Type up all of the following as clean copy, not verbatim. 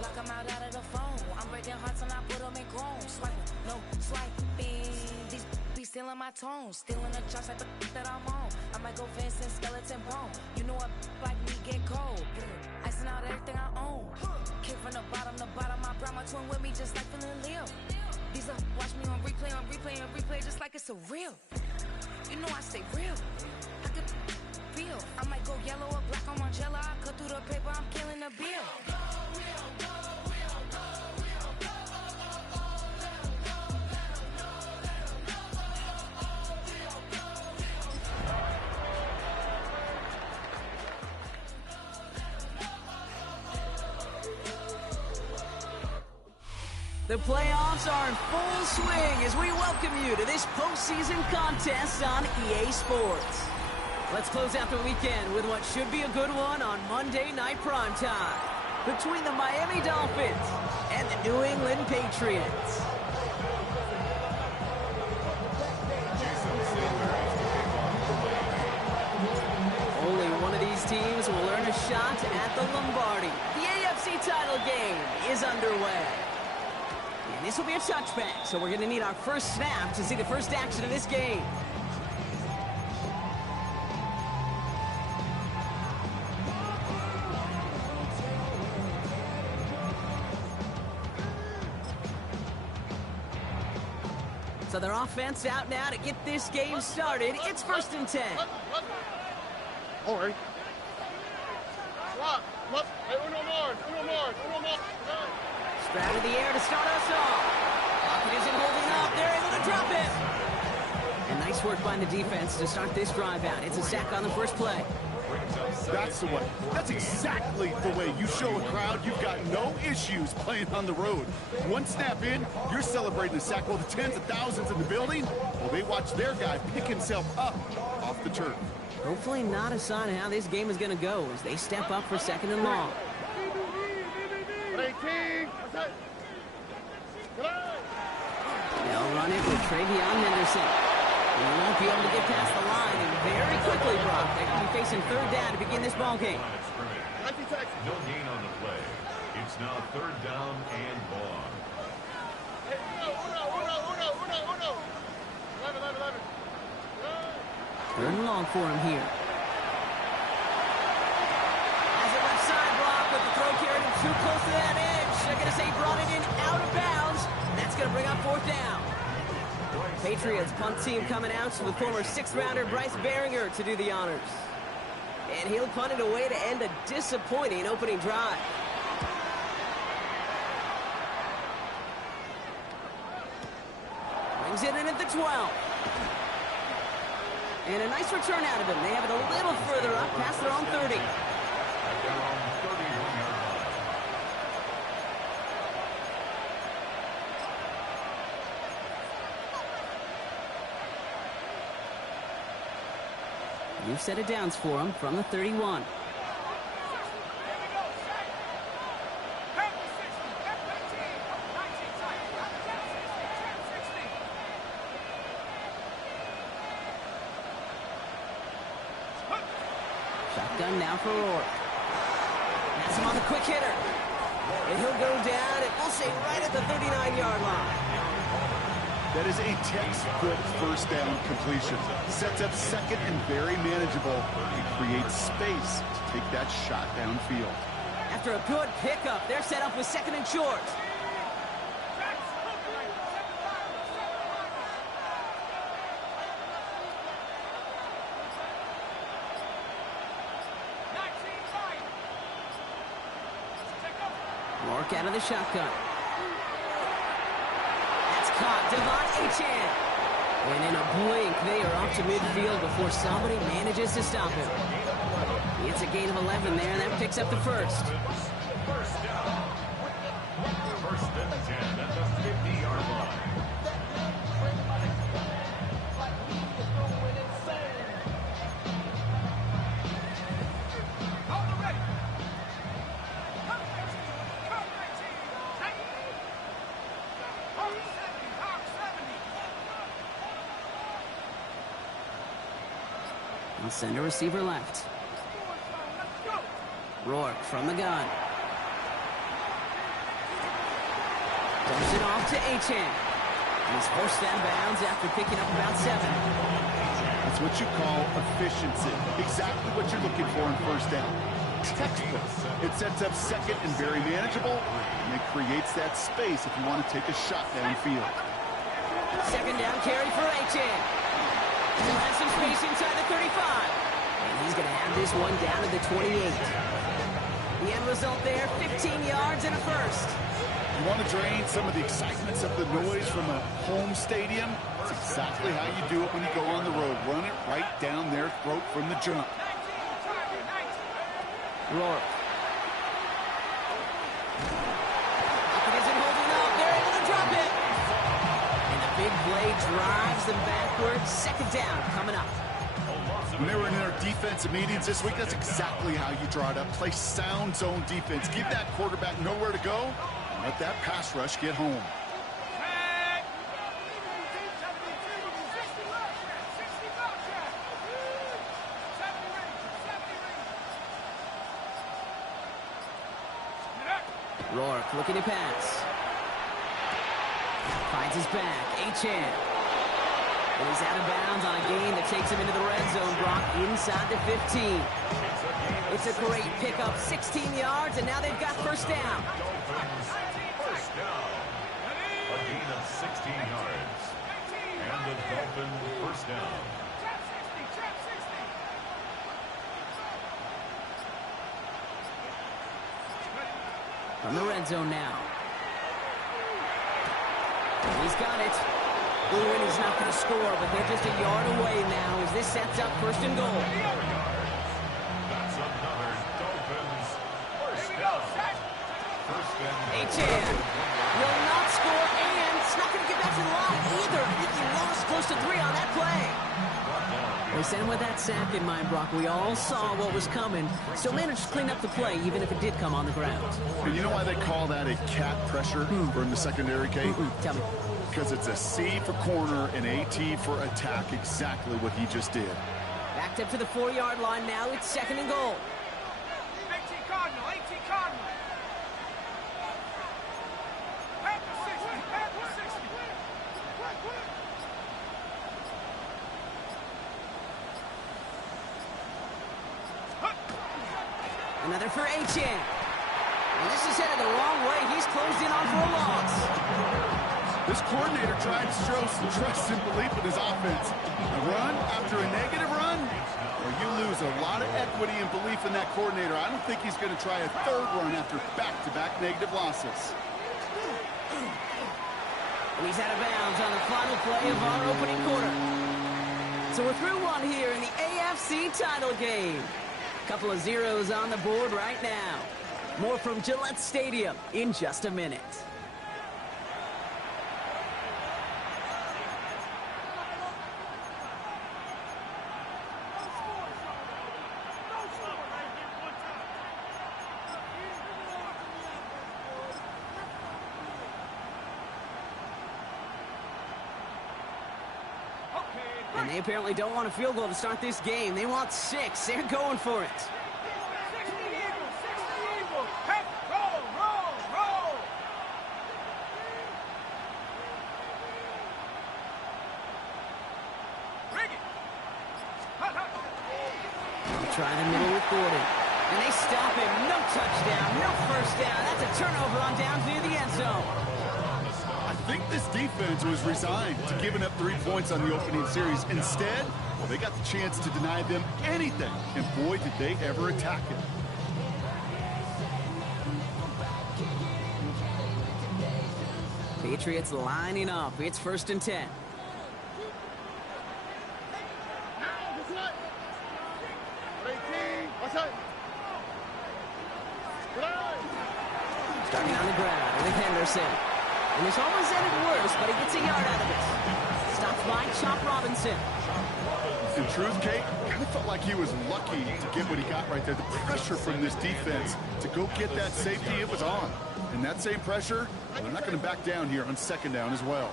Block 'em out of the phone. I'm breaking hearts and I put 'em in chrome. Swiping, no swiping. These be stealing my tones. Stealing the tracks like the that I'm on. I might go fast and skeleton bone. You know what like me get cold. Icing out everything I own. Kick from the bottom to bottom. I brought my twin with me just like feeling Leo. These up, watch me on replay, just like it's a real. You know I stay real. I could feel. I might go yellow or black on Margiela. I cut through the paper, I'm killing the bill. The playoffs are in full swing as we welcome you to this postseason contest on EA Sports. Let's close out the weekend with what should be a good one on Monday Night Primetime between the Miami Dolphins and the New England Patriots. Only one of these teams will earn a shot at the Lombardi. The AFC title game is underway. And this will be a touchback, so we're going to need our first snap to see the first action of this game. So their offense out now to get this game started. It's 1st and 10. All right. Stroud in the air to start us off. Lockett isn't holding up. They're able to drop it. And nice work by the defense to start this drive out. It's a sack on the first play. That's the way. That's exactly the way you show a crowd you've got no issues playing on the road. One snap in, you're celebrating the sack while the tens of thousands in the building, well, they watch their guy pick himself up off the turf. Hopefully not a sign of how this game is going to go as they step up for 2nd and long. They'll run it with Travion Henderson. He won't be able to get past the line, and very quickly, Brock, they're going to be facing 3rd down to begin this ball game. No gain on the play. It's now 3rd down and long. 3rd and long for him here. Has it left side, Brock, with the throw carried him too close to that edge. They're going to say he brought it in out of bounds. That's going to bring up 4th down. Patriots punt team coming out with former 6th-rounder Bryce Baringer to do the honors. And he'll punt it away to end a disappointing opening drive. Brings it in at the 12. And a nice return out of him. They have it a little further up past their own 30. New set of downs for him from the 31. Shotgun now for Rourke. That's him on the quick hitter. And he'll go down, and we'll say right at the 39-yard line. That is a textbook 1st down completion. Sets up 2nd and very manageable. It creates space to take that shot downfield. After a good pickup, they're set up with 2nd and short. Rourke out of the shotgun. Caught Devon Achane. And in a blink, they are off to midfield before somebody manages to stop him. It's a gain of 11 there, and that picks up the 1st. 1st down. 1st and 10 at the 50-yard line. They'll send a receiver left. Rourke from the gun. Dumps it off to Achane. And he's forced out of bounds after picking up about 7. That's what you call efficiency. Exactly what you're looking for in first down. Textbook. It sets up second and very manageable, and it creates that space if you want to take a shot downfield. Second down carry for Achane. Still has some space inside the 35. And he's going to have this one down to the 28. The end result there, 15 yards and a first. You want to drain some of the excitements of the noise from a home stadium? It's exactly how you do it when you go on the road. Run it right down their throat from the jump. Rourke. It isn't holding up. They're able to drop it. And the big play drives them backwards. Second down coming up. When they were in their defensive meetings this week, that's exactly how you draw it up. Play sound zone defense. Give that quarterback nowhere to go. And let that pass rush get home. Rourke looking to pass. Finds his back. Achane. And he's out of bounds on a gain that takes him into the red zone. Brock inside the 15. It's a great pickup. 16 yards, and now they've got first down. First down. A gain of 16 yards. And the Dolphins first down. From the red zone now. He's got it. Ooh, and he's not going to score, but they're just a yard away now as this sets up first and goal. That's another Dolphins first down. First and Achane will not score, and it's not going to get back to the line either. I think he lost close to 3 on that play. They sent him with that sack in mind, Brock. We all saw what was coming. Still managed to clean up the play, even if it did come on the ground. And you know why they call that a cat pressure from the secondary, Kate? Tell me. Because it's a C for corner and AT for attack, exactly what he just did. Backed up to the 4-yard line now. It's second and goal. AT Cardinal, AT Cardinal. Back to 60, back to 60. Another for Achane. And this is headed the wrong way. He's closed in on for a loss. This coordinator tried to show some trust and belief in his offense. A run after a negative run, or you lose a lot of equity and belief in that coordinator. I don't think he's going to try a third run after back-to-back negative losses. And he's out of bounds on the final play of our opening quarter. So we're through one here in the AFC title game. Couple of zeros on the board right now. More from Gillette Stadium in just a minute. And they apparently don't want a field goal to start this game. They want 6. They're going for it. 60 Eagles, 60 Eagles. Hey, roll, roll, roll. Bring it. Hut, hut. Try the middle with Gordon. And they stop him. No touchdown, no first down. That's a turnover on downs near the end zone. I think this defense was resigned to giving up 3 points on the opening series. Instead, well, they got the chance to deny them anything, and boy, did they ever attack it. Patriots lining up. It's first and 10. Starting on the ground with Henderson. And this almost ended worse, but he gets a yard out of it. Stopped by Chop Robinson. In truth, Kate, kind of felt like he was lucky to get what he got right there. The pressure from this defense to go get that safety, it was on. And that same pressure, well, they're not going to back down here on second down as well.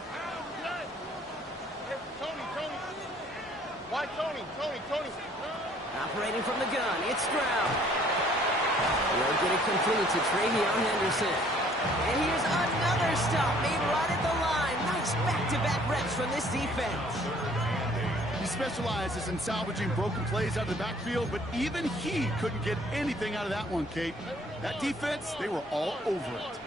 Why Tony? Operating from the gun, it's Stroud. Will get it complete to Travion Henderson. And here's another stop made right at the line. Nice back-to-back reps from this defense. He specializes in salvaging broken plays out of the backfield, but even he couldn't get anything out of that one, Kate. That defense, they were all over it.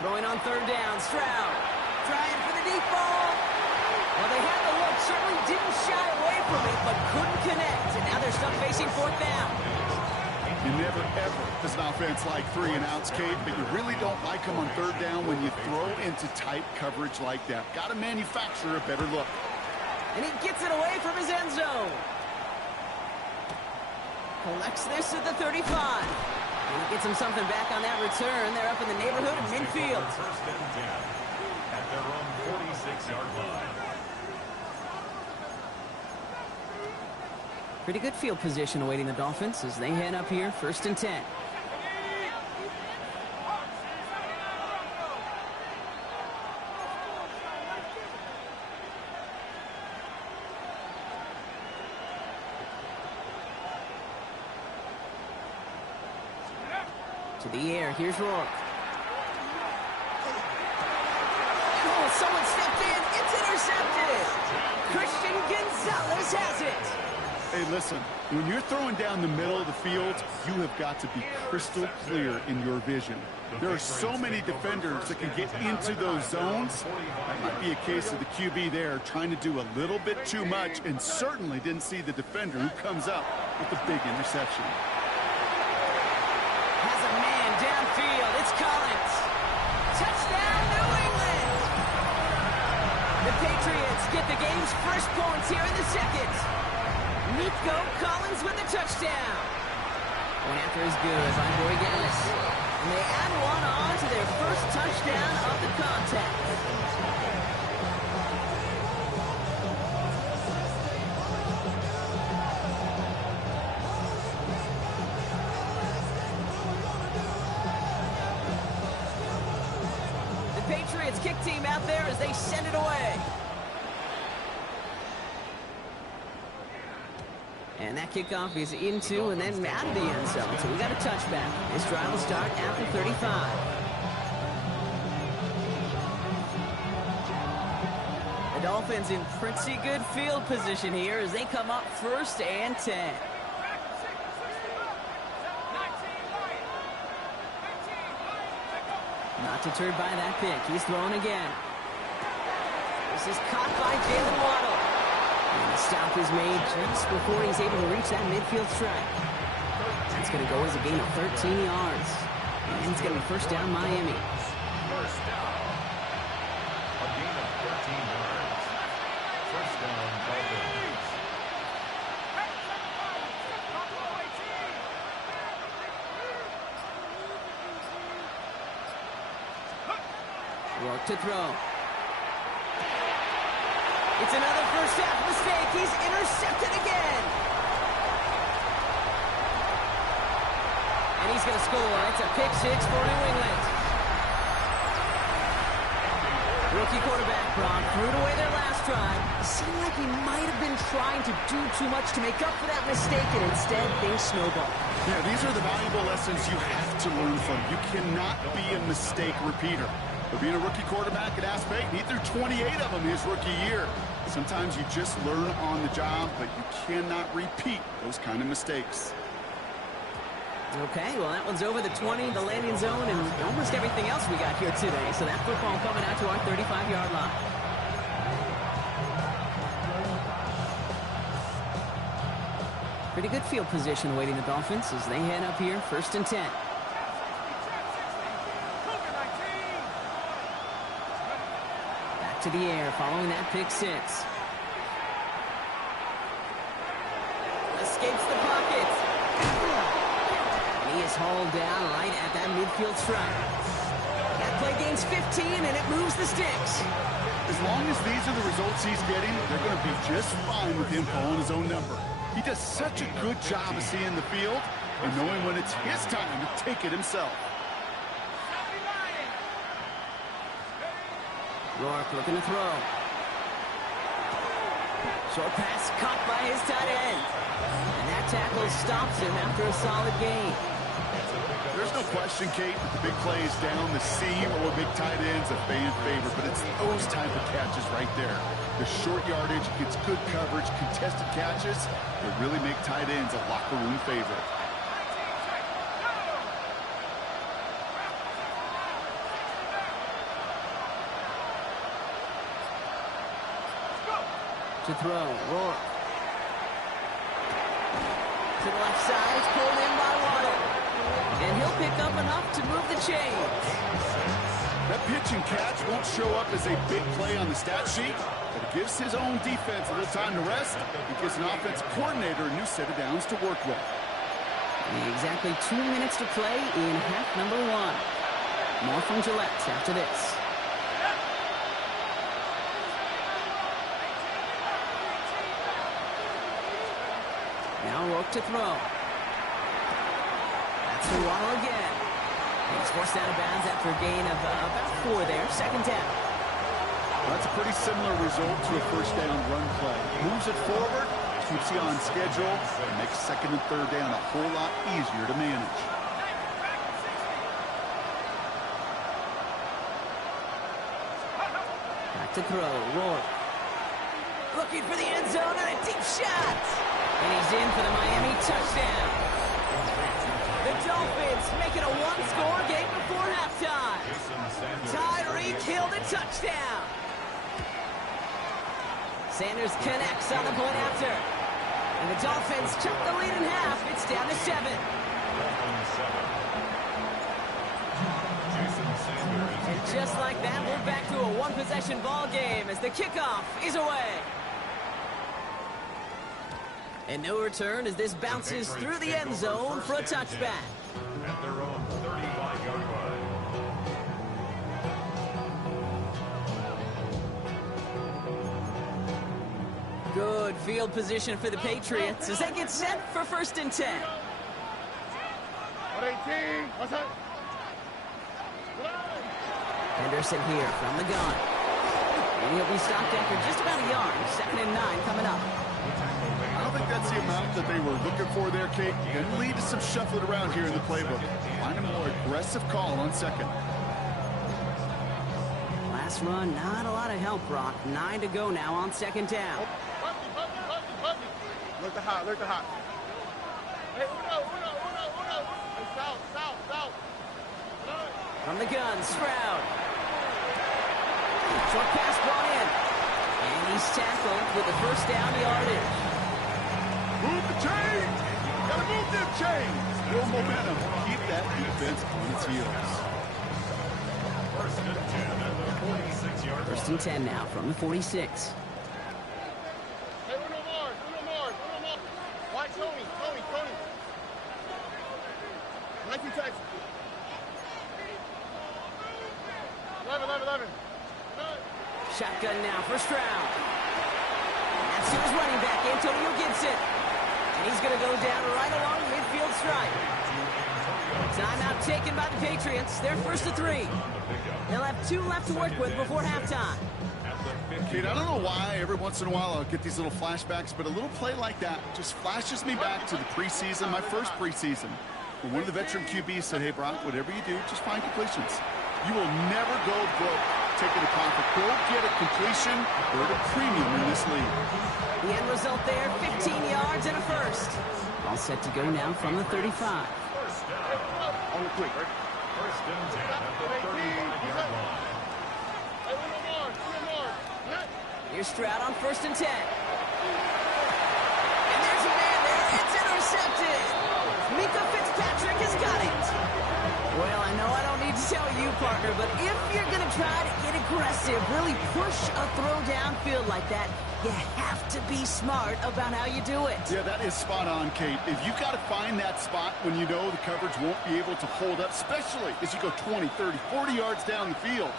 Throwing on third down, Stroud. Trying for the deep ball. Well, they had the look, certainly didn't shy away from it, but couldn't connect. And now they're stuck facing fourth down. You never, ever, as an offense, like 3 and outs, Kate, but you really don't like them on third down when you throw into tight coverage like that. Got to manufacture a better look. And he gets it away from his end zone. Collects this at the 35. And he gets him something back on that return. They're up in the neighborhood of midfield. First and 10 at their own 46-yard line. Pretty good field position awaiting the Dolphins as they head up here, first and 10. To the air, here's Rourke. Oh, someone stepped in, it's intercepted! Christian Gonzalez has it! Hey, listen, when you're throwing down the middle of the field, you have got to be crystal clear in your vision. There are so many defenders that can get into those zones. That might be a case of the QB there trying to do a little bit too much and certainly didn't see the defender who comes up with the big interception. Has a man downfield, it's Collins. Touchdown, New England! The Patriots get the game's first points here in the second. Nico Collins with the touchdown. Going after is good by Borregales. And they add one on to their first touchdown of the contest. The Patriots kick team out there as they send it away. And that kickoff is into and then out of the end zone. So we got a touchback. This drive will start after 35. The Dolphins in pretty good field position here as they come up first and 10. Not deterred by that pick. He's throwing again. This is caught by Jalen Waddle. And the stop is made just before he's able to reach that midfield strike. That's going to go as a gain of 13 yards. And it's going to be first down Miami. First down. A gain of 13 yards. First down, Dolphins. Rourke to throw. It's another first half mistake. He's intercepted again. And he's going to score. It's a pick six for New England. Rookie quarterback Braun threw it away their last drive. It seemed like he might have been trying to do too much to make up for that mistake, and instead things snowballed. Yeah, these are the valuable lessons you have to learn from. You cannot be a mistake repeater. But being a rookie quarterback at App State, he threw 28 of them his rookie year. Sometimes you just learn on the job, but you cannot repeat those kind of mistakes. Okay, well, that one's over the 20, the landing zone, and almost everything else we got here today. So that football coming out to our 35-yard line. Pretty good field position awaiting the Dolphins as they head up here, first and 10. Back to the air following that pick six. Escapes the pocket. And he is hauled down right at that midfield strike. That play gains 15 and it moves the sticks. As long as these are the results he's getting, they're going to be just fine with him calling his own number. He does such a good job of seeing the field and knowing when it's his time to take it himself. Rourke looking to throw. Short pass caught by his tight end. And that tackle tackle stops him after a solid gain. There's no question, Kate, that the big plays down the seam or big tight ends a fan favorite, but it's those type of catches right there. The short yardage, gets good coverage, contested catches that really make tight ends a locker room favorite. To throw, Rourke. To the left side, it's pulled in by Waddle. And he'll pick up enough to move the chains. That pitch and catch won't show up as a big play on the stat sheet, but it gives his own defense a little time to rest. It gives an offensive coordinator a new set of downs to work with. Exactly 2 minutes to play in half number 1. More from Gillette after this. Now Rourke to throw. That's for Waddle again. He's forced out of bounds after a gain of about 4 there. Second down. Well, that's a pretty similar result to a first down run play. Moves it forward, keeps you on schedule, and makes second and third down a whole lot easier to manage. Back to throw. Rourke. Looking for the end zone and a deep shot. And he's in for the Miami touchdown. The Dolphins make it a one-score game before halftime. Tyreek Hill the touchdown. Sanders connects on the point after. And the Dolphins chuck the lead in half. It's down to 7. And just like that, we're back to a one-possession ball game as the kickoff is away. And no return as this bounces through the end zone for a touchback. At their own 35-yard line. Good field position for the Patriots as they get set for 1st and 10. 118. What's up? Henderson here from the gun. And he'll be stopped after just about a yard. 2nd and 9 coming up. I don't think that's the amount that they were looking for there, Kate. Going to lead to some shuffling around here in the playbook. Find a more aggressive call on second. Last run, not a lot of help, Brock. 9 to go now on 2nd down. Look the hot, look the hot. Hey, uno. Hey, south. From the gun, Stroud. Short pass brought in. And he's tackled with the 1st down yardage. Move the chains! Gotta move them chains! Build momentum. Keep that defense on its heels. 1st and 10 at the 46-yard line. 1st and 10 now from the 46. Hey, uno more. Why, Tony. Like you text. 11. Shotgun now for Stroud. That's to his running back, Antonio Gibson. And he's going to go down right along the midfield stripe. Timeout taken by the Patriots. They're 1st to 3. They'll have 2 left to work with before halftime. Kate, I don't know why every once in a while I'll get these little flashbacks, but a little play like that just flashes me back to the preseason, my first preseason, where one of the veteran QBs said, hey, Brock, whatever you do, just find completions. You will never go broke taking a profit. Go get a completion. We're at a premium in this league. The end result there, 15 yards and a 1st. All set to go now from the 35. On the quick. 1st and 10 at the 35-yard line. Hey, uno more. Here's Stroud on 1st and 10. And there's a man there. It's intercepted. Mika Fitzpatrick has got it. Well, I know I don't need to tell you, partner, but if you're going to try to get aggressive, really push a throw downfield like that, you have to be smart about how you do it. Yeah, that is spot on, Kate. If you've got to find that spot when you know the coverage won't be able to hold up, especially as you go 20, 30, 40 yards down the field.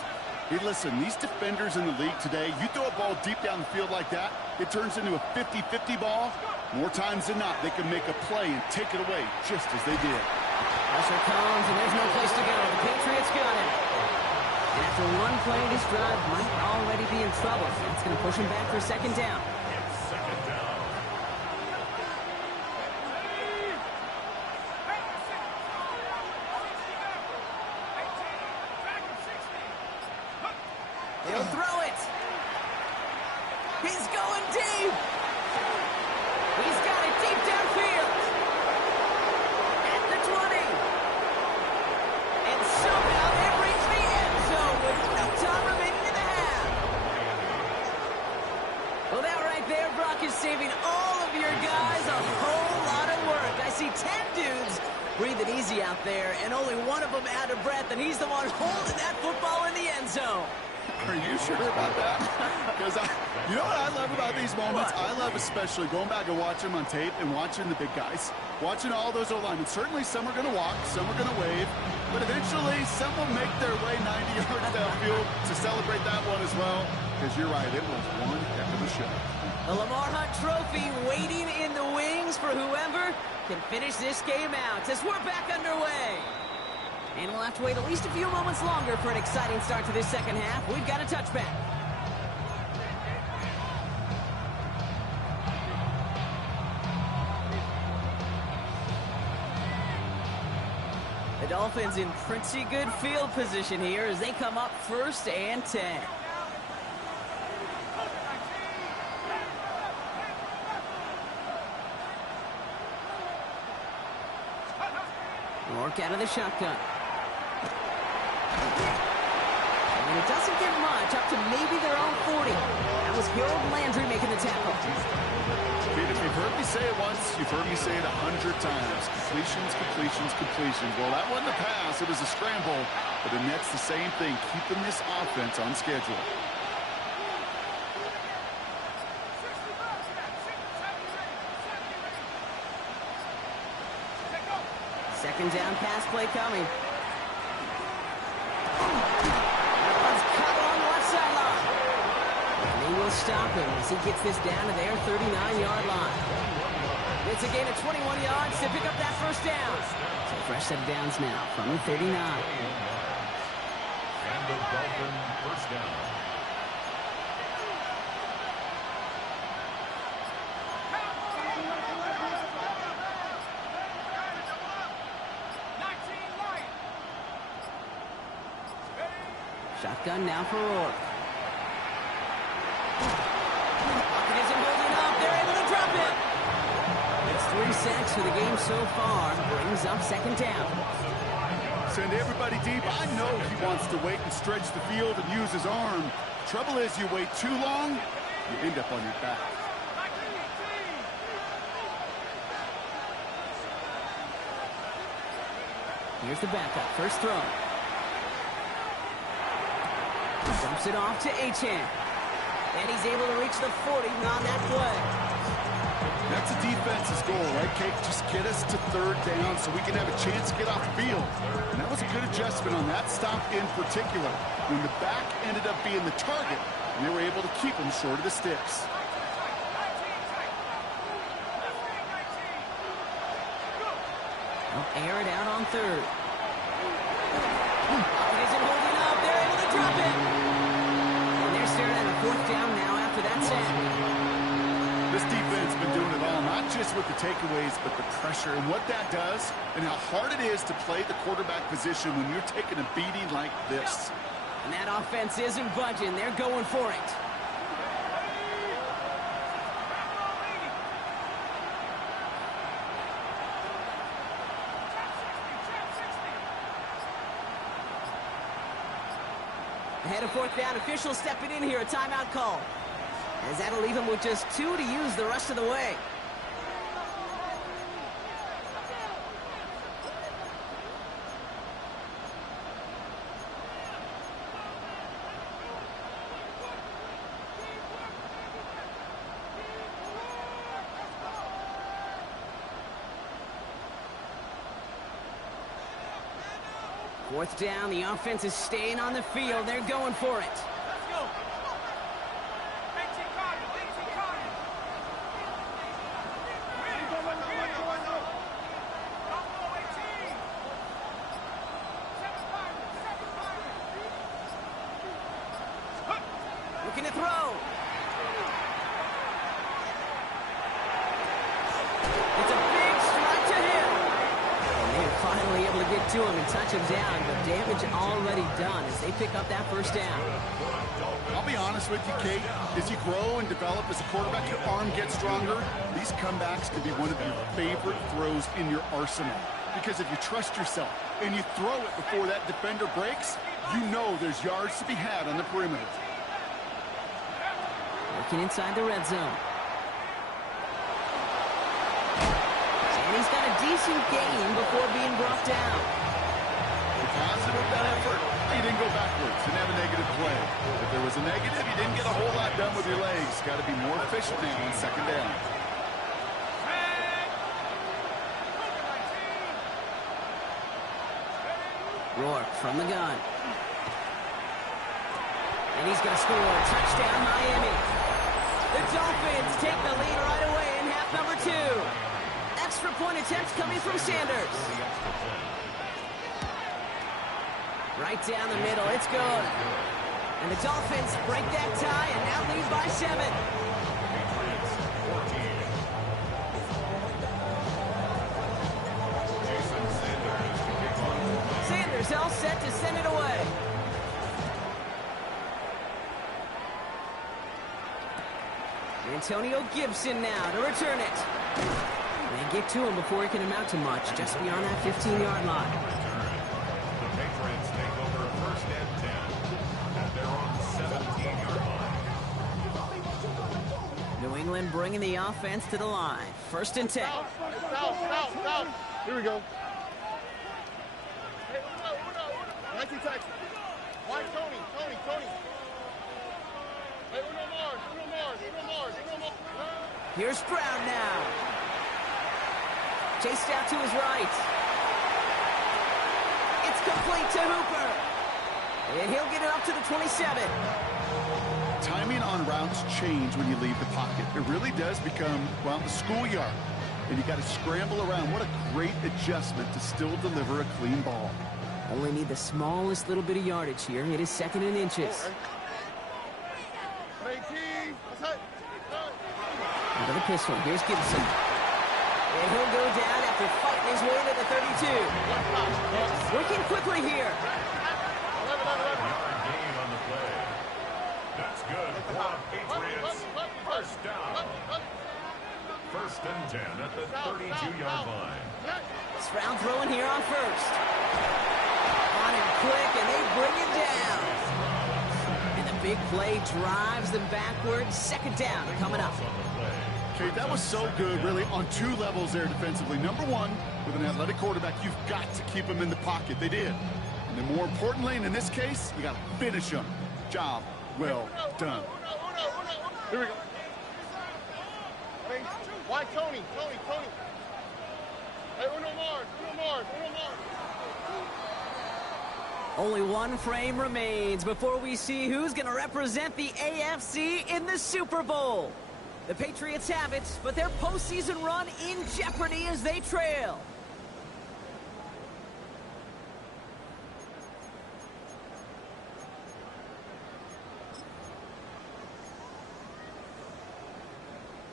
Hey, listen, these defenders in the league today, you throw a ball deep down the field like that, it turns into a 50-50 ball. More times than not, they can make a play and take it away just as they did. Pressure comes, and there's no place to go. The Patriots got it. And after one play, this drive might already be in trouble. That's going to push him back for 2nd down. It's 2nd down. He's going deep. He's got it deep downfield. At the 20. And somehow they reach the end zone with no time remaining in the half. Well, that right there, Brock, is saving all of your guys a whole lot of work. I see 10 dudes breathing easy out there, and only one of them out of breath, and he's the one holding that football in the end zone. Are you sure about that? Because you know what I love about these moments? What? I love especially going back and watching them on tape and watching the big guys. Watching all those O-linemen. Certainly some are going to walk, some are going to wave, but eventually some will make their way 90 yards downfield to celebrate that one as well. Because you're right, it was one heck of a show. The Lamar Hunt Trophy waiting in the wings for whoever can finish this game out as we're back underway. And we'll have to wait at least a few moments longer for an exciting start to this second half. We've got a touchback. The Dolphins in pretty good field position here as they come up 1st and 10. Rourke out of the shotgun. And it doesn't get much, up to maybe their own 40. That was Harold Landry making the tackle. If you've heard me say it once, you've heard me say it 100 times. Completions, completions, completions. Well, that wasn't a pass. It was a scramble. But the Nets, the same thing, keeping this offense on schedule. Second down pass play coming. That one's cut on the left sideline. And they will stop him as he gets this down to their 39-yard line. It's a gain of 21 yards to pick up that first down. So fresh set of downs now from the 39. And the Dolphin first down. Shotgun now for Rourke. Pocket isn't holding up. They're able to drop it. It's 3 sacks for the game so far. Brings up second down. Send everybody deep. I know he wants to wait and stretch the field and use his arm. Trouble is, you wait too long, you end up on your back. Here's the backup. First throw. Dumps it off to Achane. And he's able to reach the 40 on that play. That's a defense's goal, right, Kate? Just get us to third down so we can have a chance to get off the field. And that was a good adjustment on that stop in particular, when the back ended up being the target, and they were able to keep him short of the sticks. They'll air it out on third. It isn't holding up. They're able to drop it. And they're staring at a fourth down now after that sack. This defense has been doing it all, not just with the takeaways, but the pressure and what that does and how hard it is to play the quarterback position when you're taking a beating like this. And that offense isn't budging. They're going for it. Ahead of fourth down, officials stepping in here, a timeout call. As that'll leave him with just 2 to use the rest of the way. Fourth down, the offense is staying on the field. They're going for it. Let's go. Looking to throw. It's a big strike to him. And they're finally able to get to him and touch him down, but damage already done as they pick up that first down. I'll be honest with you, Kate. As you grow and develop as a quarterback, your arm gets stronger. These comebacks can be one of your favorite throws in your arsenal. Because if you trust yourself and you throw it before that defender breaks, you know there's yards to be had on the perimeter. Working inside the red zone. And he's got a decent gain before being brought down. Positive that effort. You didn't go backwards. Didn't have a negative play. If there was a negative, you didn't get a whole lot done with your legs. Got to be more efficient now on second down. Rourke from the gun. And he's going to score. Touchdown, Miami. The Dolphins take the lead right away in half number 2. Extra point attempts coming from Sanders. Right down the middle. It's good. And the Dolphins break that tie and now lead by 7. Sanders all set to send it away. Antonio Gibson now to return it. They get to him before he can amount to much, just beyond that 15-yard line. The Patriots take over first and 10, and they're on the 17-yard line. New England bringing the offense to the line. First and 10. South. Here we go. Hey, Uno. 19 Texas. Why Tony? Hey, Uno Mars. Here's Brown now. Chased out to his right. It's complete to Hooper. And he'll get it up to the 27. Timing on routes change when you leave the pocket. It really does become, well, the schoolyard. And you got to scramble around. What a great adjustment to still deliver a clean ball. Only need the smallest little bit of yardage here. It is second in inches. Into the pistol. Here's Gibson. And he'll go down after fighting his way to the 32. Working quickly here. Yard gain on the play. That's good for Patriots. First down. First and 10 at the 32-yard line. Stroud throwing here on first. On him quick, and they bring it down. And the big play drives them backwards. Second down coming up. Okay, that was so good, really, on 2 levels there defensively. Number 1, with an athletic quarterback, you've got to keep him in the pocket. They did. And then more importantly, and in this case, you got to finish him. Job well done. Here we go. Why Tony? Hey, Uno Mars. Only one frame remains before we see who's going to represent the AFC in the Super Bowl. The Patriots have it, but their postseason run in jeopardy as they trail.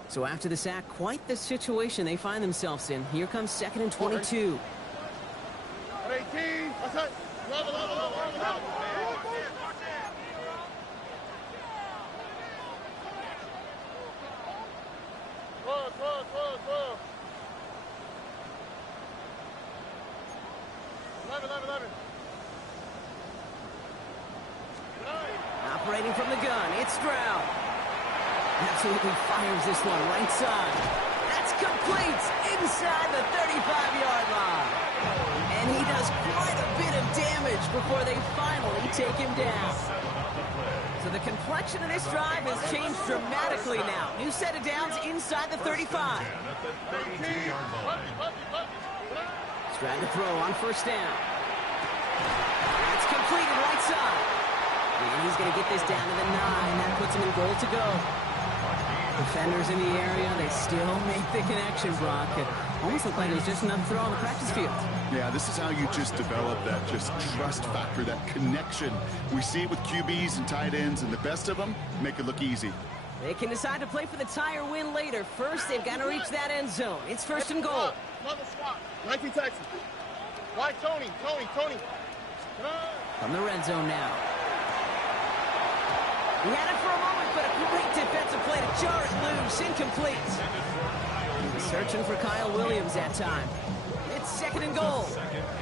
So after the sack, quite the situation they find themselves in. Here comes second and 22. 18. That's it. Level. Close. 11. Operating from the gun, it's Stroud. Absolutely fires this one right side. That's complete inside the 35-yard line. And he does quite a bit of damage before they finally take him down. So the complexion of this drive has changed dramatically now. New set of downs inside the 35. Stroud to throw on first down. That's completed right side. And he's going to get this down to the 9. That puts him in goal to go. Defenders in the area, they still make the connection, Brock. It almost looked like it was just another throw on the practice field. Yeah, this is how you just develop that just trust factor, that connection. We see it with QBs and tight ends, and the best of them make it look easy. They can decide to play for the tie or win later. First, they've got to reach that end zone. It's first and goal. 19 Texas. Why Tony? From the red zone now. He had it for a moment, but a great defensive play to jar it loose. Incomplete. Searching for Kyle Williams that time. It's second and goal.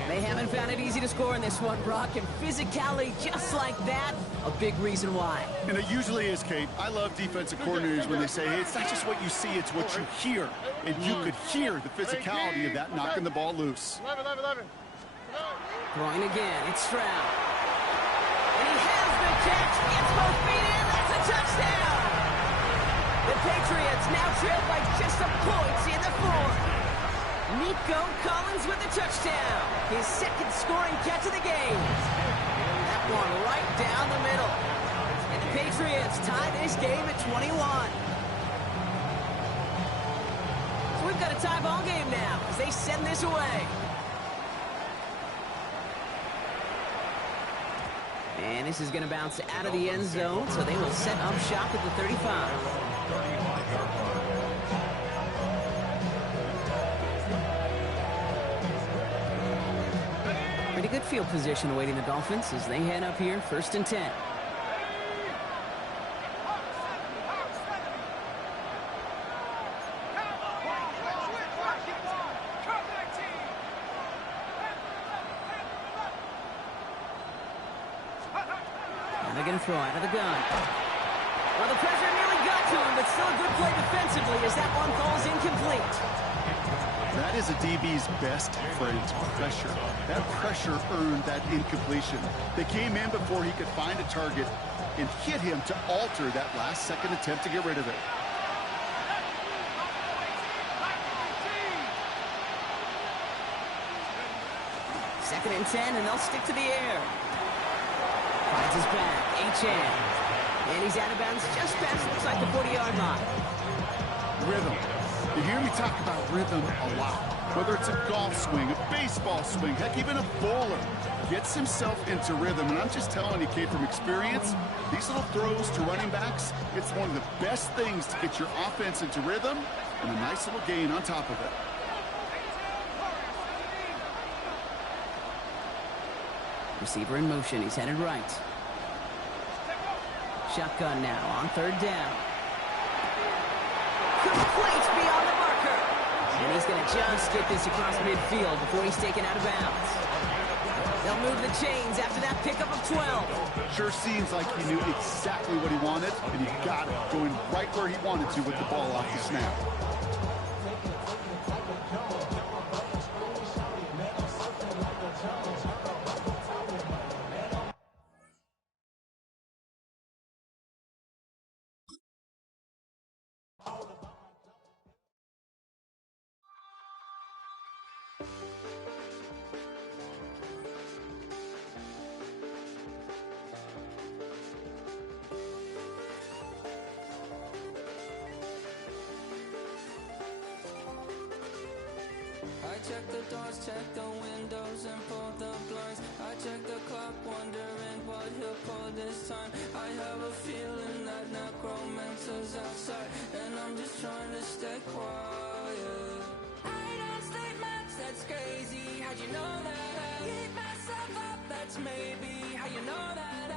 They haven't found it easy to score in this one, Brock, and physicality just like that, a big reason why. And it usually is, Kate. I love defensive coordinators when they say, hey, it's not just what you see, it's what you hear. And you could hear the physicality of that knocking the ball loose. 11. Throwing again, it's Stroud. And he has the catch, gets both feet in, that's a touchdown! The Patriots now trail by just a point in the fourth. Nico Collins with the touchdown, his second scoring catch of the game. That one right down the middle. And the Patriots tie this game at 21. So we've got a tie ball game now as they send this away. And this is going to bounce out of the end zone, so they will set up shop at the 35. Pretty good field position awaiting the Dolphins as they head up here, 1st and 10. And they're going to throw out of the gun. Well, the pressure nearly got to him, but still a good play defensively as that one falls incomplete. That is a DB's best friend, pressure. That pressure earned that incompletion. They came in before he could find a target and hit him to alter that last-second attempt to get rid of it. Second and 10, and they'll stick to the air. Finds his back, Achane. And he's out of bounds just past, looks like the 40-yard line. Rhythm. You hear me talk about rhythm a lot. Whether it's a golf swing, a baseball swing, heck, even a bowler gets himself into rhythm. And I'm just telling you, Kate, from experience, these little throws to running backs, it's one of the best things to get your offense into rhythm and a nice little gain on top of it. Receiver in motion, he's headed right. Shotgun now on 3rd down. Complete beyond the marker. And he's going to just get this across midfield before he's taken out of bounds. They'll move the chains after that pickup of 12. Sure seems like he knew exactly what he wanted, and he got it, going right where he wanted to with the ball off the snap. Check the doors, check the windows, and pull the blinds. I check the clock, wondering what he'll pull this time. I have a feeling that necromancer's outside, and I'm just trying to stay quiet. I don't sleep much, that's crazy. How'd you know that? Keep myself up, that's maybe how you know that.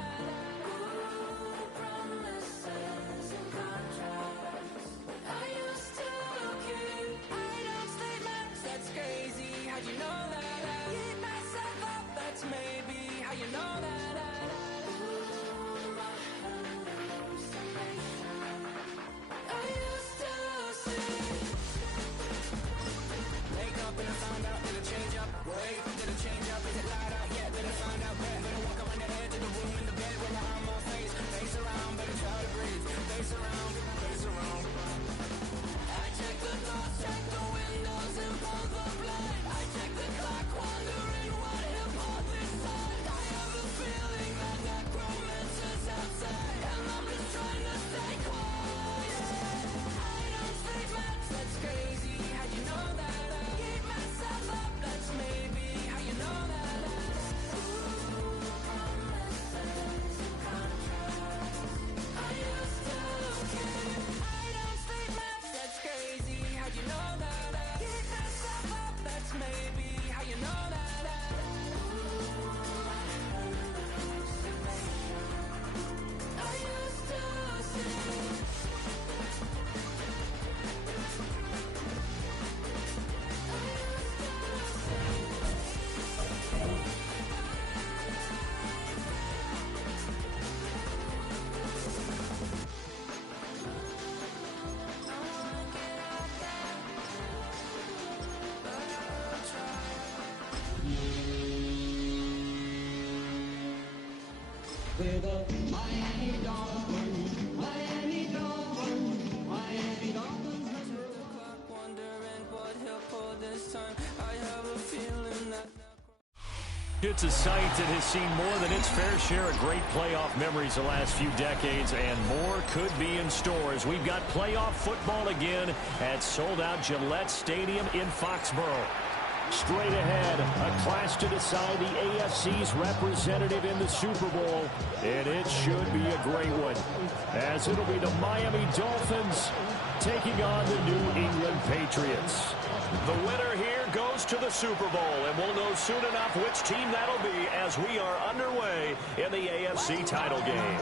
Ooh, promises and contracts. I used to keep. I don't sleep much, that's crazy. How'd you know that? Keep myself up, that's maybe how you know that. Ooh, my hallucination. I used to see. Wake up and I found out, did it change up? Wake up, did it change up? Is it light out yet? Did I find out where? Better walk around the edge of the room in the bed with my arm on face. Face around, better try to breathe. Face around, face around. I check the doors, check the windows, and pull the blinds. I check the clock, wondering what he'll pull this time. I have a feeling that necromancer's outside, and I'm just trying to stay It's a site that has seen more than its fair share of great playoff memories the last few decades, and more could be in store as we've got playoff football again at sold-out Gillette Stadium in Foxborough. Straight ahead, a clash to decide the AFC's representative in the Super Bowl, and it should be a great one, as it'll be the Miami Dolphins taking on the New England Patriots. The winner here goes to the Super Bowl, and we'll know soon enough which team that'll be as we are underway in the AFC title game.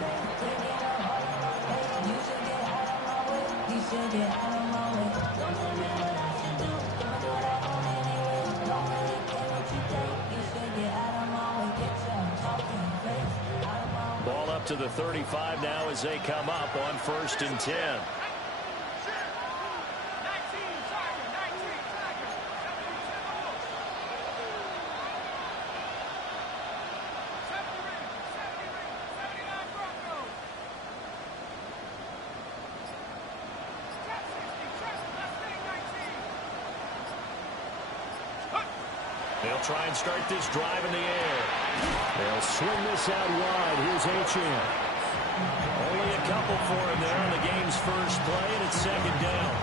Ball up to the 35 now as they come up on 1st and 10. They'll try and start this drive in the air. They'll swing this out wide. Here's Achane. Only a couple for him there on the game's first play, and it's 2nd down.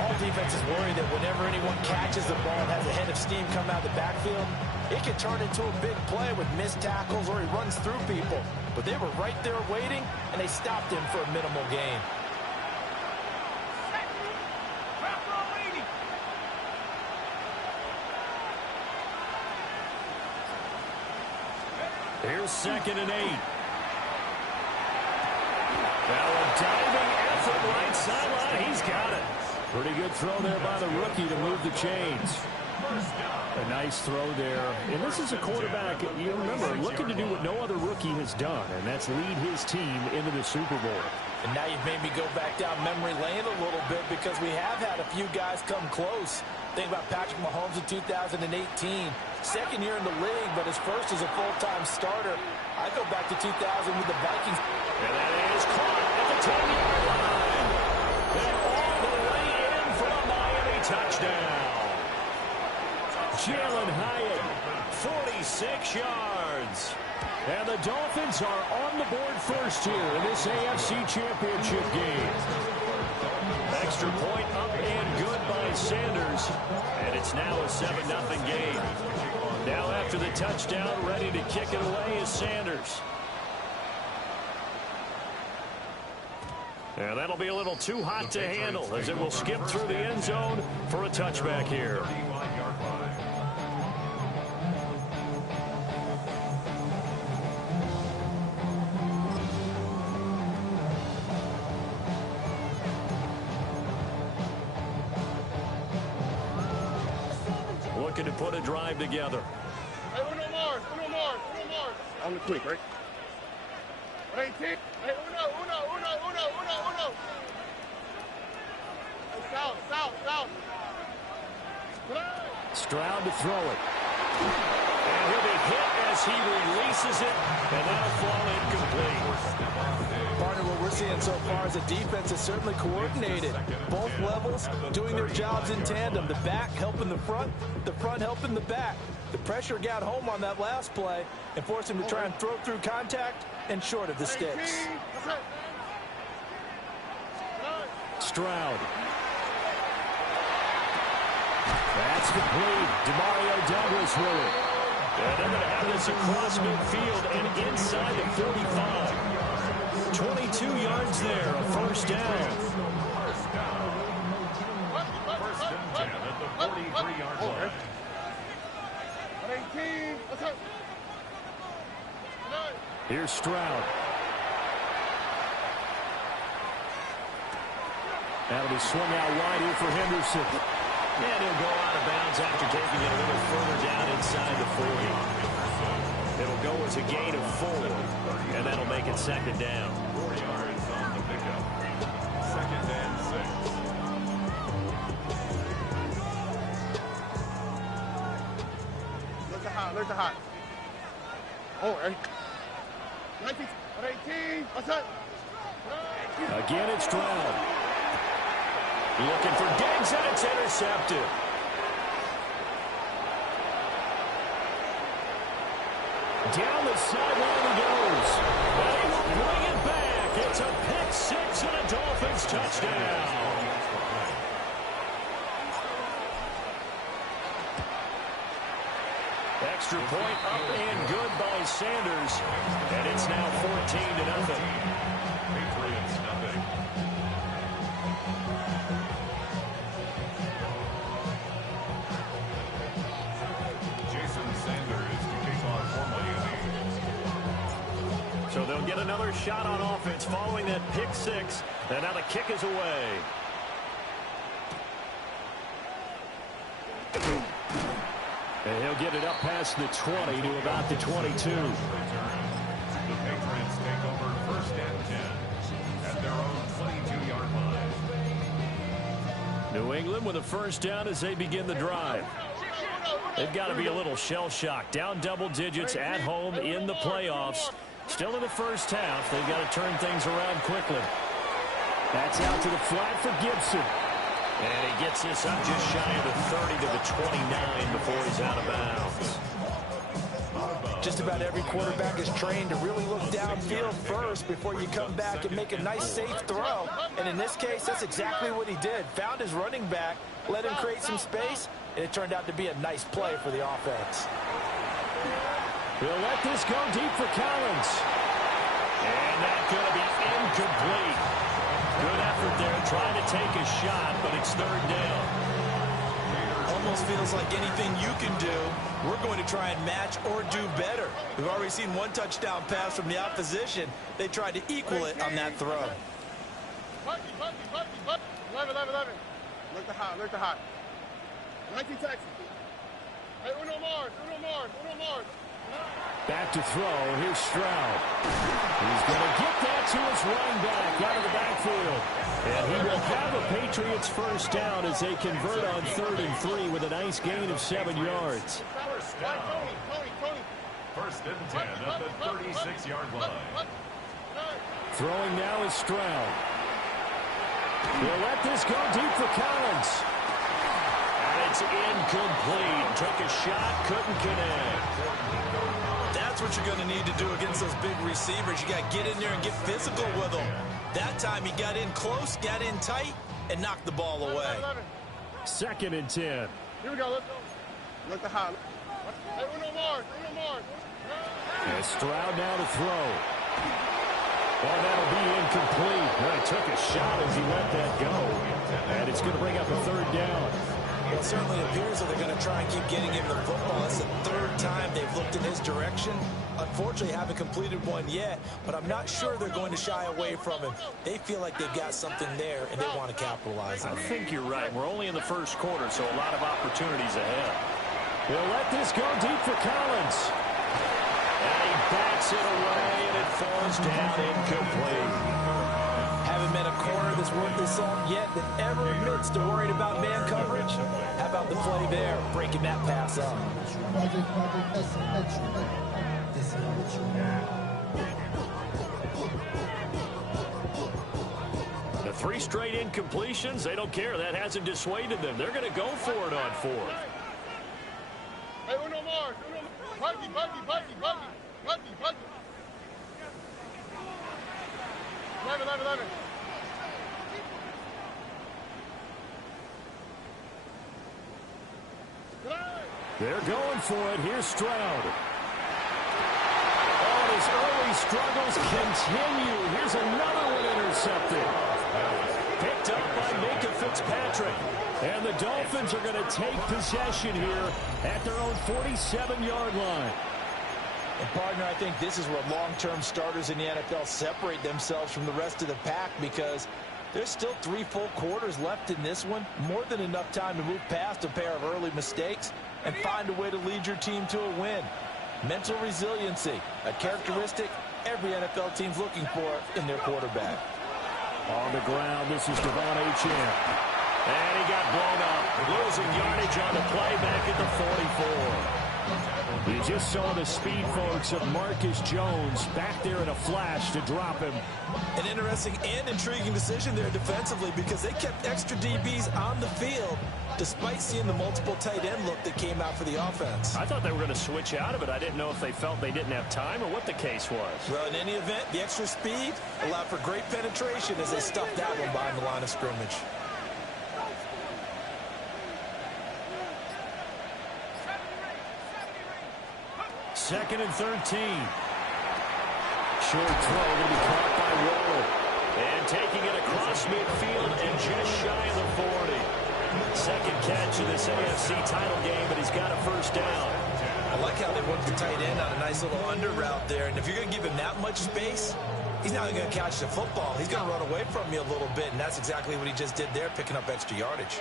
All defenses worry that whenever anyone catches the ball and has a head of steam come out of the backfield, it can turn into a big play with missed tackles or he runs through people. But they were right there waiting, and they stopped him for a minimal gain. Here's 2nd and 8. Now a diving effort right sideline. He's got it. Pretty good throw there by the rookie to move the chains. A nice throw there. And this is a quarterback, you remember, looking to do what no other rookie has done, and that's lead his team into the Super Bowl. And now you've made me go back down memory lane a little bit because we have had a few guys come close. Think about Patrick Mahomes in 2018. Second year in the league, but his first as a full-time starter. I go back to 2000 with the Vikings. And that is caught at the 10-yard line. They're all the way in for a Miami touchdown. Jalen Hyatt, 46 yards. And the Dolphins are on the board first here in this AFC Championship game. Extra point up and good by Sanders. And it's now a 7-0 game. Now after the touchdown, ready to kick it away is Sanders. And that'll be a little too hot to handle as it will skip through the end zone for a touchback here. Looking to put a drive together. Hey, uno more. On the quick, right? 18. Hey, uno. Hey, south. Stroud to throw it. And he'll be hit as he releases it, and that'll fall incomplete. Partner, what we're seeing so far is the defense is certainly coordinated. Both levels doing their jobs in tandem. The back helping the front helping the back. The pressure got home on that last play and forced him to try and throw through contact and short of the sticks. Stroud. That's complete. Demario Douglas with it. And they're going to have this across midfield and inside the 45. 22 yards there, a first down. First and 10 at the 43-yard line. 18. Here's Stroud. That'll be swung out wide here for Henderson. And he'll go out of bounds after taking it a little further down inside the 40. It'll go as a gain of 4, and that'll make it 2nd down. 4 yards on the pickup. 2nd and 6. Look at hot. Oh, right. 18. Outside. Again, it's Stroud. Looking for Diggs, and it's intercepted. Down the sideline he goes. They will bring it back. It's a pick six and a Dolphins touchdown. Extra point up and good by Sanders. And it's now 14-0. Patriots nothing. Jason Sanders to kick off for Miami. So they'll get another shot on offense following that pick six. And now the kick is away. And he'll get it up past the 20 to about the 22. The Patriots take over first and 10 at their own 22-yard line. New England with a first down as they begin the drive. They've got to be a little shell-shocked. Down double digits at home in the playoffs. Still in the first half. They've got to turn things around quickly. That's out to the flat for Gibson. And he gets this up just shy of the 30 to the 29 before he's out of bounds. Just about every quarterback is trained to really look downfield first before you come back and make a nice, safe throw. And in this case, that's exactly what he did. Found his running back, let him create some space, and it turned out to be a nice play for the offense. He'll let this go deep for Collins. And that's going to be incomplete. Good effort there, trying to take a shot, but it's third down. Almost feels like anything you can do, we're going to try and match or do better. We've already seen one touchdown pass from the opposition. They tried to equal it on that throw. 11. Look the hot. 19 Texas. Hey, uno more. Back to throw. Here's Stroud. He's going to get that to his running back out of the backfield. And he will have a Patriots first down as they convert on 3rd and 3 with a nice gain of 7 yards. First down. First and 10 at the 36-yard line. Throwing now is Stroud. He'll let this go deep for Collins. And it's incomplete. Took a shot, couldn't connect. That's what you're going to need to do against those big receivers. You got to get in there and get physical with them. That time he got in close, got in tight, and knocked the ball away. 2nd and 10. Here we go. Let's go. Look the hot. Hey, uno more. And Stroud now to throw. Well, that'll be incomplete. Well, he took a shot as he let that go. And it's going to bring up a 3rd down. Well, it certainly appears that they're going to try and keep getting him the football. It's the 3rd time they've looked in his direction. Unfortunately, haven't completed one yet, but I'm not sure they're going to shy away from him. They feel like they've got something there, and they want to capitalize on it. I think you're right. We're only in the first quarter, so a lot of opportunities ahead. He'll let this go deep for Collins. And he backs it away, and it falls down incomplete. Haven't met a corner that's worth his salt yet that ever admits to worried about man coverage. How about the play there, breaking that pass up? The 3 straight incompletions, they don't care. That hasn't dissuaded them. They're going to go for it on 4th. Hey, uno more. Buggy. 11. They're going for it. Here's Stroud. Oh, his early struggles continue. Here's another one intercepted. Picked up by Minkah Fitzpatrick. And the Dolphins are going to take possession here at their own 47-yard line. And, partner, I think this is where long-term starters in the NFL separate themselves from the rest of the pack, because there's still 3 full quarters left in this one. More than enough time to move past a pair of early mistakes and find a way to lead your team to a win. Mental resiliency, a characteristic every NFL team's looking for in their quarterback. On the ground, this is Devon Achane. And he got blown up, losing yardage on the play back at the 44. You just saw the speed, folks, of Marcus Jones back there in a flash to drop him. An interesting and intriguing decision there defensively because they kept extra DBs on the field despite seeing the multiple tight end look that came out for the offense. I thought they were going to switch out of it. I didn't know if they felt they didn't have time or what the case was. Well, in any event, the extra speed allowed for great penetration as they stuffed that one behind the line of scrimmage. Second and 13. Short throw going to be caught by Waller. And taking it across midfield and just shy of the 40. Second catch in this AFC title game, but he's got a first down. I like how they worked the tight end on a nice little under route there. And if you're going to give him that much space, he's not going to catch the football. He's going to run away from you a little bit, and that's exactly what he just did there, picking up extra yardage.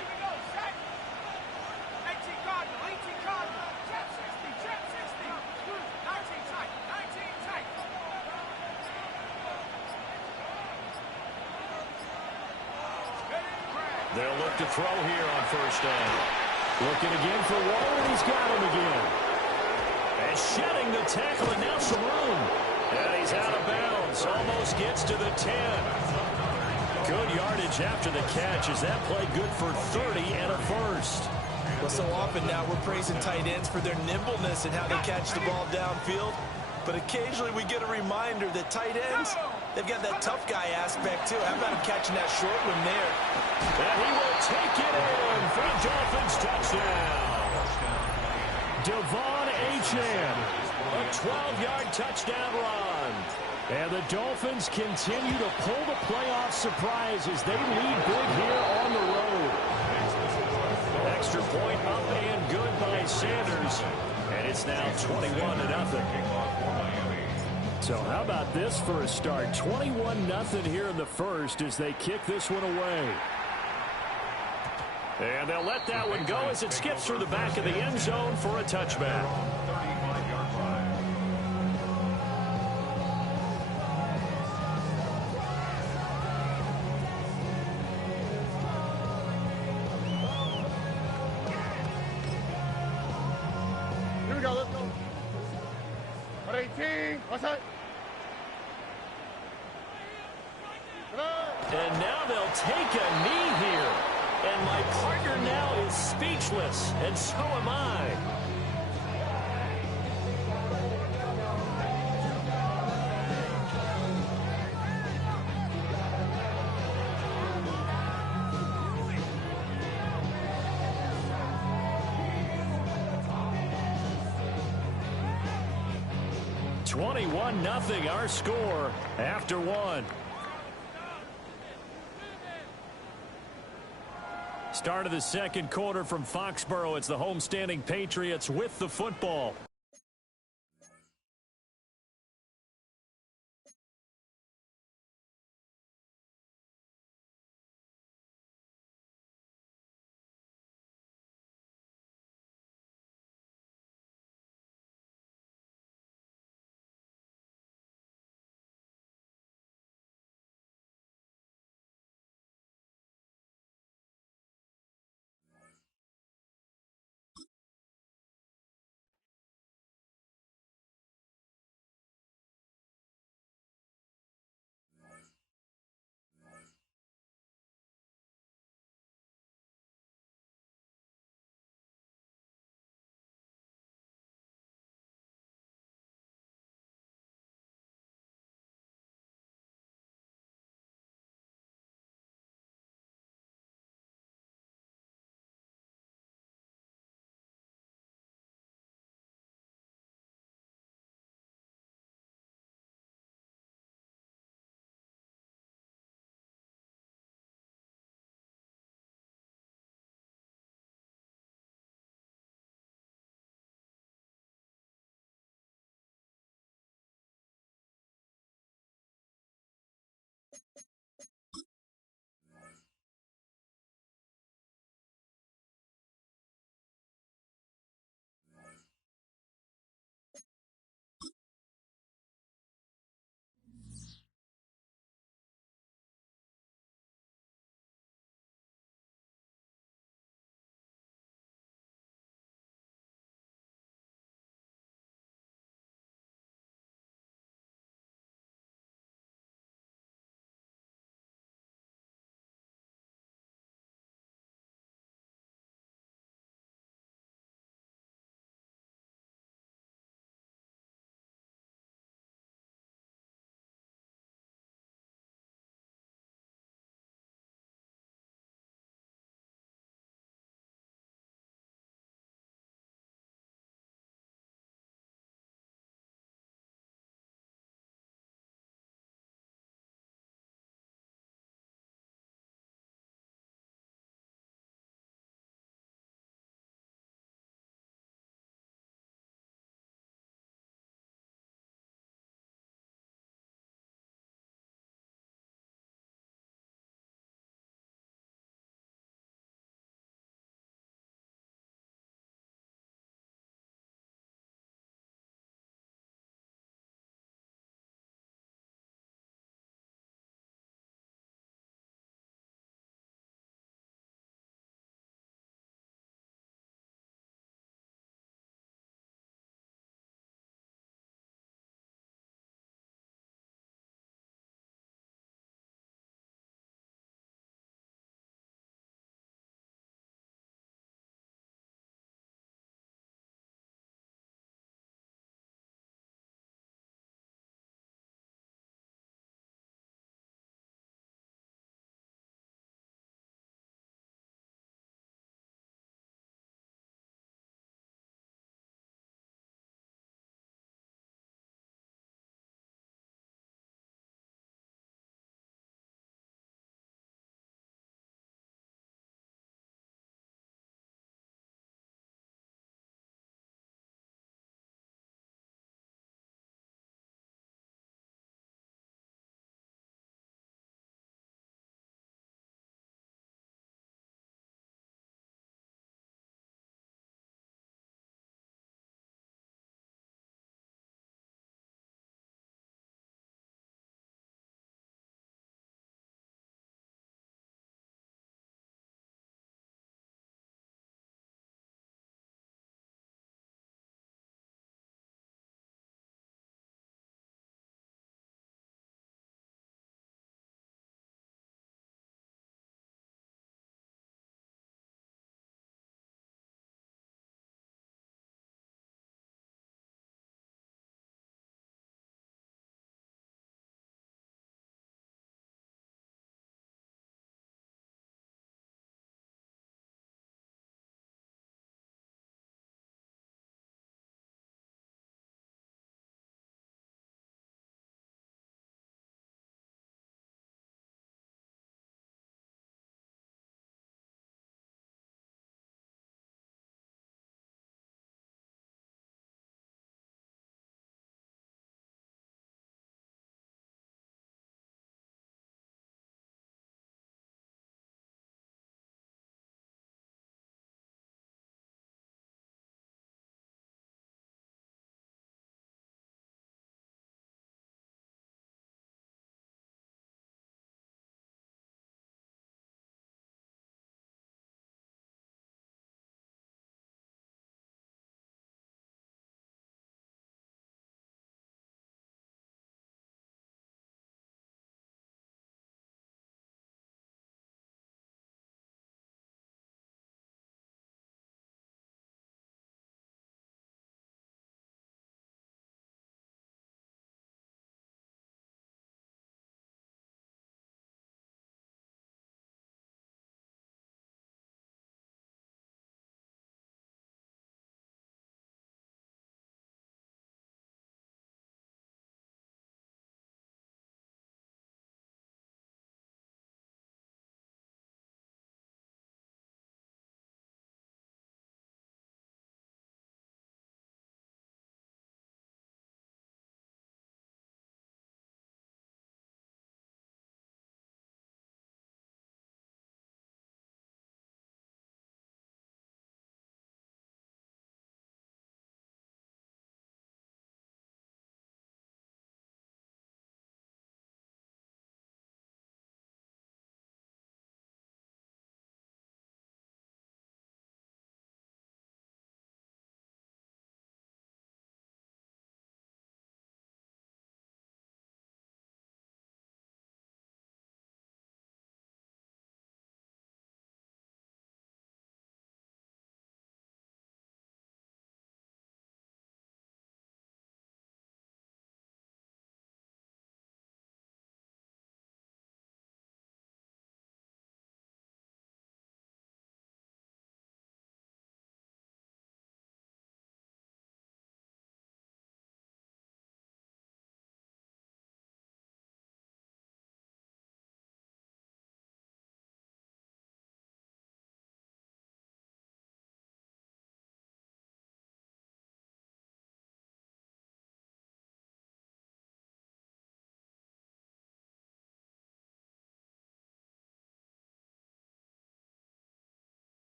They'll look to throw here on first down. Looking again for Waller, and he's got him again. And shedding the tackle, and now some room. And he's out of bounds. Almost gets to the 10. Good yardage after the catch. Is that play good for 30 and a first? Well, so often now we're praising tight ends for their nimbleness and how they catch the ball downfield. But occasionally we get a reminder that tight ends, they've got that tough guy aspect too. How about him catching that short one there? And he will take it in for a Dolphins touchdown. Devon Achane, a 12-yard touchdown run. And the Dolphins continue to pull the playoff surprise as they lead big here on the road. Extra point up and good by Sanders. And it's now 21-0. So how about this for a start? 21-0 here in the first as they kick this one away. And they'll let that one go as it skips through the back of the end zone for a touchback. Here we go, let's go. 18, what's that? And now they'll take a knee here. And my partner now is speechless, and so am I. (21-0) our score after one. Start of the second quarter from Foxborough. It's the homestanding Patriots with the football.